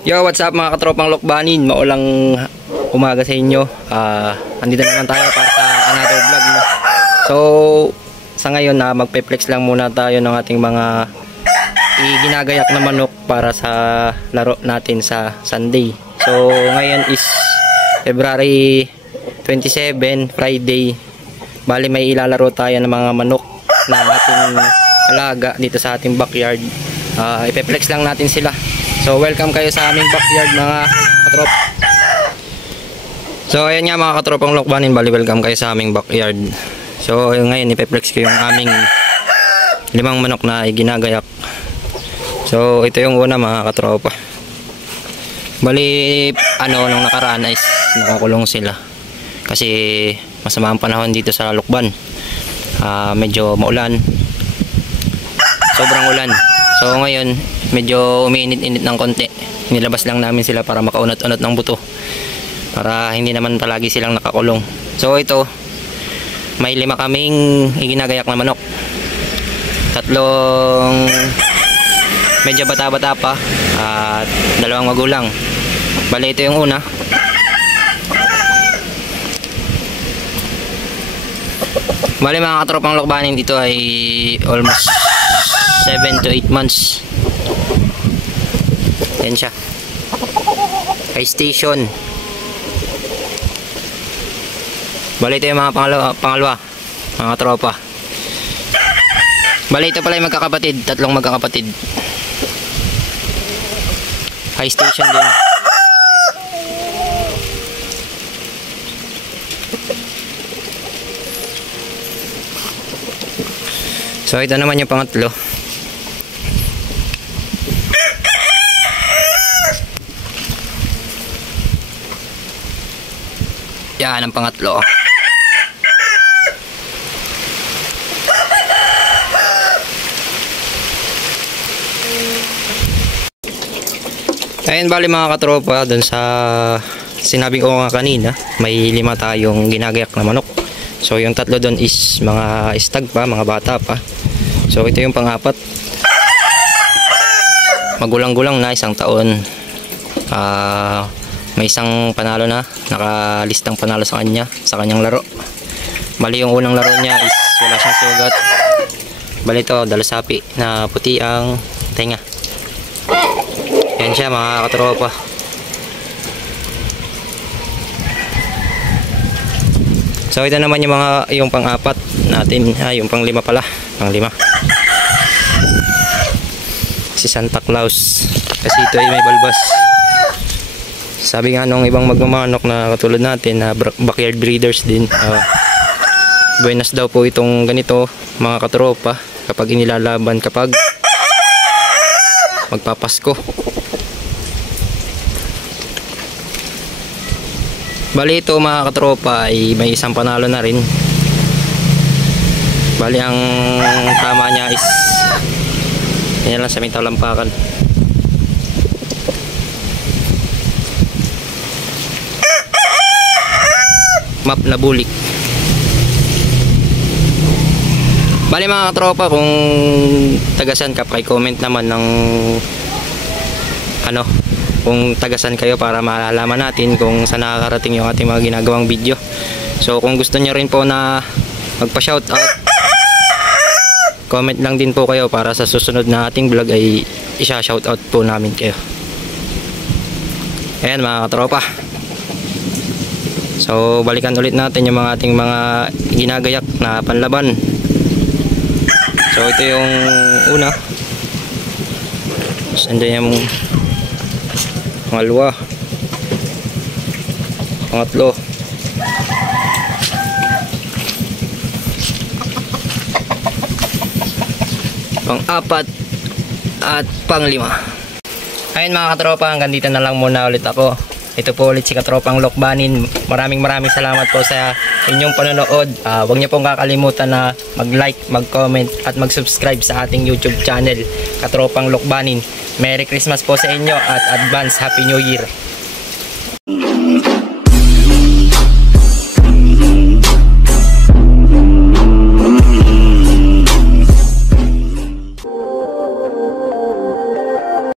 Yo, what's up mga katropang lokbanin? Maulang umaga sa inyo. Andito naman tayo para sa another vlog, no? So, sa ngayon na magpe-flex lang muna tayo ng ating mga ginagayak na manok para sa laro natin sa Sunday. So, ngayon is February 27, Friday. Bali may ilalaro tayo ng mga manok na ating alaga dito sa ating backyard. Ipe-flex lang natin sila. So welcome kayo sa aming backyard mga katrop. So ayan nga mga katropang lokbanin, bali welcome kayo sa aming backyard. So ngayon ipe-flex ko yung aming 5 manok na ginagayak. So ito yung una mga katropa. Bali nung nakaraan ay nakakulong sila kasi masama ang panahon dito sa Lukban. Medyo maulan, sobrang ulan. So ngayon medyo umiinit-init ng konti. Nilabas lang namin sila para makaunat-unat ng buto, para hindi naman palagi silang nakakulong. So ito, may 5 kaming iginagayak na manok. 3 medyo bata-bata pa at 2 magulang. Bali ito yung una. Bali mga katropang lokbanin, dito ay almost 7 to 8 months. Yan siya. High station. Bali ito yung mga pangalawa mga tropa. Bali ito pala yung magkakapatid, 3 magkakapatid. High station din. So ito naman yung pangatlo. Yan ang pangatlo. Ayun, bali mga katropa, dun sa sinabi ko nga kanina, may 5 tayong ginagayak na manok. So yung 3 dun is mga stag pa, mga bata pa. So ito yung pang-4. Magulang-gulang na, 1 taon. May isang panalo na, nakalistang panalo sa kanya, sa kanyang laro. Bali yung unang laro niya is wala siyang sugat. Bali ito, dalasapi na puti ang tenga. Yan siya mga katropa. So ito naman yung pang-4 natin, yung pang-5 pala, pang-5. Si Santa Claus, kasi ito ay may balbas. Sabi nga nung ibang magmamanok na katulad natin na backyard breeders din, buenas daw po itong ganito mga katropa kapag inilalaban kapag magpapasko. Bali ito mga katropa ay may isang panalo na rin. Bali ang tama niya is yan lang sa may talampakan. Map na bulik. Bali mga katropa, kung tagasan ka, comment naman ng kung tagasan kayo para malalaman natin kung saan nakakarating yung ating mga ginagawang video. So kung gusto nyo rin po na magpa-shoutout, comment lang din po kayo para sa susunod na ating vlog ay isa-shoutout po namin kayo. Ayan mga katropa. So balikan ulit natin yung mga ating mga ginagayak na panlaban. So ito yung una. Andiyan yung pangalawa, pangatlo, pang-4 at pang-5. Ayun mga katropa, hanggang dito na lang muna ulit ako. Ito po ulit si Katropang Lokbanin. Maraming salamat po sa inyong panonood. Huwag niyo pong kakalimutan na mag-like, mag-comment at mag-subscribe sa ating YouTube channel, Katropang Lokbanin. Merry Christmas po sa inyo at advance Happy New Year.